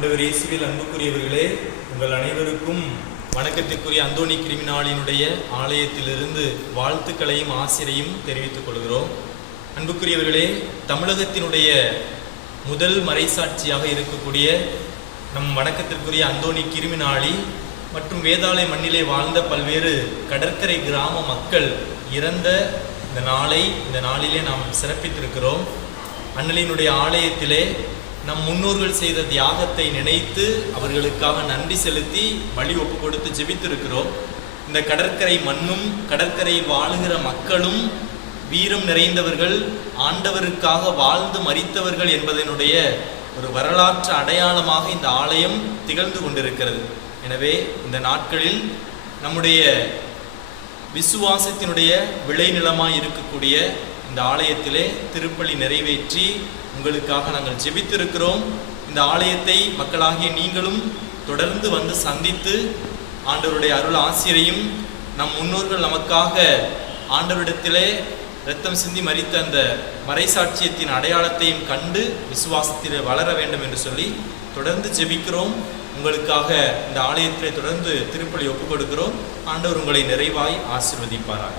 ஆண்டவர் இயேசுவில் அன்புக்குரியவர்களே உங்கள் அனைவருக்கும் வணக்கத்திற்குரிய அந்தோணி கிரிமினாலினுடைய ஆலயத்திலிருந்து வாழ்த்துக்களையும் ஆசிரியையும் தெரிவித்துக் கொள்கிறோம். அன்புக்குரியவர்களே தமிழகத்தினுடைய முதல் மறைசாட்சியாக இருக்கக்கூடிய நம் வணக்கத்திற்குரிய அந்தோணி கிருமினாளி மற்றும் வேதாளை மண்ணிலே வாழ்ந்த பல்வேறு கடற்கரை கிராம மக்கள் இறந்த இந்த நாளை இந்த நாளிலே நாம் சிறப்பித்திருக்கிறோம். அண்ணலினுடைய ஆலயத்திலே நம் முன்னோர்கள் செய்த தியாகத்தை நினைத்து அவர்களுக்காக நன்றி செலுத்தி வழி ஒப்பு கொடுத்து ஜெபித்திருக்கிறோம். இந்த கடற்கரை மண்ணும் கடற்கரையில் வாழுகிற மக்களும் வீரம் நிறைந்தவர்கள் ஆண்டவருக்காக வாழ்ந்து மறித்தவர்கள் என்பதனுடைய ஒரு வரலாற்று அடையாளமாக இந்த ஆலயம் திகழ்ந்து கொண்டிருக்கிறது. எனவே இந்த நாட்களில் நம்முடைய விசுவாசத்தினுடைய விளைநிலமாய் இருக்கக்கூடிய இந்த ஆலயத்திலே திருப்பலி நிறைவேற்றி உங்களுக்காக நாங்கள் ஜெபித்திருக்கிறோம். இந்த ஆலயத்தை மக்களாகிய நீங்களும் தொடர்ந்து வந்து சந்தித்து ஆண்டவருடைய அருள் ஆசிரியையும் நம் முன்னோர்கள் நமக்காக ஆண்டவரிடத்திலே இரத்தம் சிந்தி மறித்த அந்த மறைசாட்சியத்தின் அடையாளத்தையும் கண்டு விசுவாசத்தில் வளர வேண்டும் என்று சொல்லி தொடர்ந்து ஜெபிக்கிறோம். உங்களுக்காக இந்த ஆலயத்திலே தொடர்ந்து திருப்பலி ஒப்புக் கொடுக்கிறோம் ஆண்டவர் உங்களை நிறைவாய் ஆசீர்வதிப்பாராக.